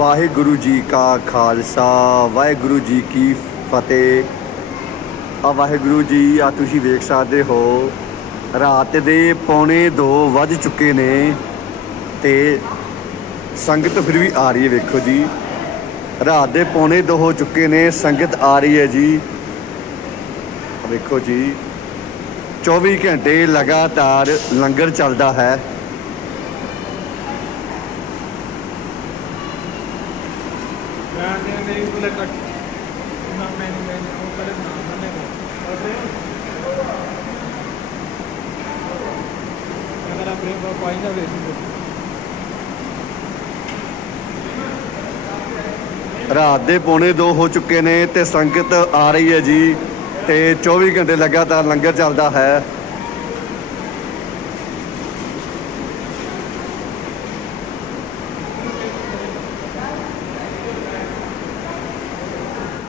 ਵਾਹਿਗੁਰੂ ਜੀ ਕਾ ਖਾਲਸਾ, ਵਾਹਿਗੁਰੂ ਜੀ ਕੀ ਫਤਿਹ। ਆ ਵਾਹਿਗੁਰੂ ਜੀ, ਆ ਤੁਸੀਂ ਵੇਖ ਸਕਦੇ ਹੋ, ਰਾਤ ਦੇ ਪੌਣੇ 2 ਵੱਜ ਚੁੱਕੇ ਨੇ ਤੇ ਸੰਗਤ ਫਿਰ ਵੀ ਆ ਰਹੀ ਹੈ, ਵੇਖੋ ਜੀ। ਰਾਤ ਦੇ ਪੌਣੇ 2 ਹੋ ਚੁੱਕੇ ਨੇ, ਸੰਗਤ ਆ ਰਹੀ ਹੈ ਜੀ। ਵੇਖੋ ਜੀ 24 ਘੰਟੇ ਲਗਾਤਾਰ ਲੰਗਰ ਚੱਲਦਾ ਹੈ। ਮੈਂ ਨੇ ਨਹੀਂ ਬੁਲੇ ਕੱਟ ਨਾ ਮੈਂ ਮੈਂ ਉਹ ਕਰੇ ਨਾ ਮੰਨੇ ਅਗਰ ਆਪਣੇ ਕੋ ਪਾਈ ਨਾ ਵੇਸੀ ਰਾਤ ਦੇ ਪੌਣੇ 2 ਹੋ ਚੁੱਕੇ ਨੇ ਤੇ ਸੰਗਤ ਆ ਰਹੀ ਹੈ ਜੀ ਤੇ 24 ਘੰਟੇ ਲਗਾਤਾਰ ਲੰਗਰ ਚੱਲਦਾ ਹੈ।